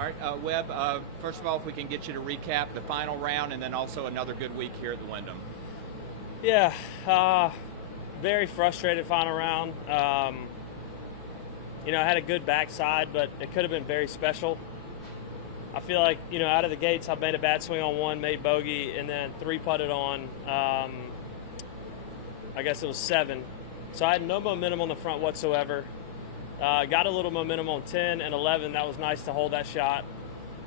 All right, Webb, first of all, if we can get you to recap the final round and then also another good week here at the Wyndham. Yeah, very frustrated final round. I had a good backside, but it could have been very special. I feel like, out of the gates, I made a bad swing on one, made bogey, and then three putted on, I guess it was 7. So I had no momentum on the front whatsoever. Got a little momentum on 10 and 11. That was nice to hold that shot.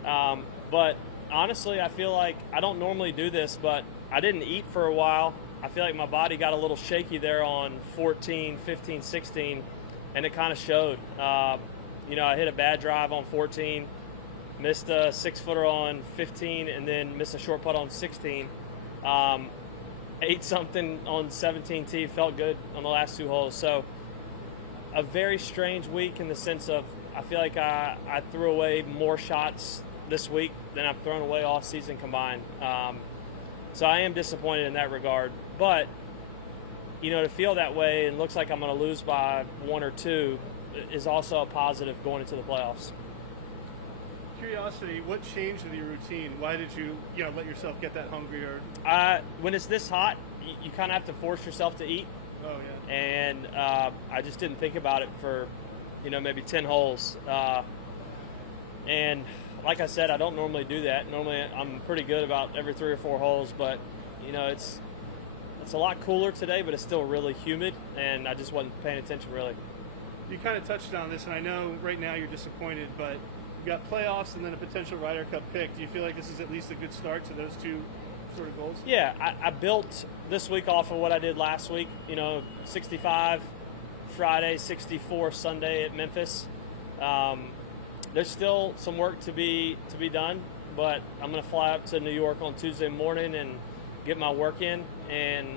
But honestly, I feel like I don't normally do this, but I didn't eat for a while. I feel like my body got a little shaky there on 14, 15, 16, and it kind of showed. I hit a bad drive on 14, missed a 6-footer on 15, and then missed a short putt on 16. Ate something on 17 tee, felt good on the last 2 holes. So a very strange week in the sense of I feel like I threw away more shots this week than I've thrown away all season combined. So I am disappointed in that regard. But, to feel that way and looks like I'm going to lose by 1 or 2 is also a positive going into the playoffs. Curiosity, what changed in your routine? Why did you let yourself get that hungry? When it's this hot, you kind of have to force yourself to eat. Oh, yeah. And I just didn't think about it for, maybe 10 holes. And like I said, I don't normally do that. Normally I'm pretty good about every 3 or 4 holes, but, it's a lot cooler today, but it's still really humid, and I just wasn't paying attention really. You kind of touched on this, and I know right now you're disappointed, but you got playoffs and then a potential Ryder Cup pick. Do you feel like this is at least a good start to those 2 sort of goals? Yeah, I built this week off of what I did last week. 65 Friday, 64 Sunday at Memphis. There's still some work to be done, but I'm going to fly up to New York on Tuesday morning and get my work in. And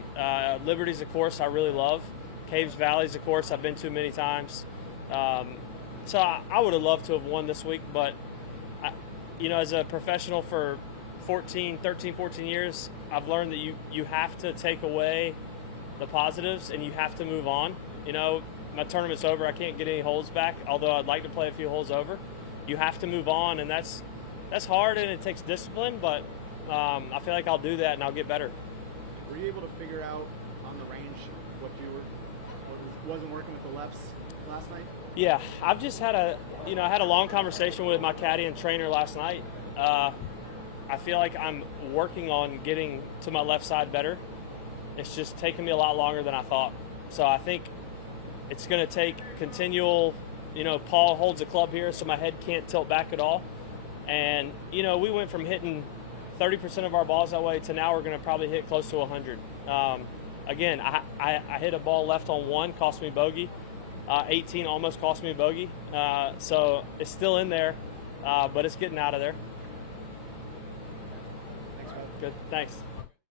Liberty's a course I really love. Caves Valley's a course I've been to many times. So I would have loved to have won this week, but as a professional for 13, 14 years, I've learned that you have to take away the positives and you have to move on. My tournament's over. I can't get any holes back, although I'd like to play a few holes over. You have to move on, and that's hard and it takes discipline, but I feel like I'll do that and I'll get better. Were you able to figure out on the range what wasn't working with the lefts last night? Yeah, I've just had I had a long conversation with my caddy and trainer last night. I feel like I'm working on getting to my left side better. It's just taking me a lot longer than I thought. So I think it's going to take continual, Paul holds a club here so my head can't tilt back at all. And, we went from hitting 30% of our balls that way to now we're going to probably hit close to 100. Again, I hit a ball left on 1, cost me bogey. 18 almost cost me a bogey. So it's still in there, but it's getting out of there. Thanks, Rob. Good, thanks.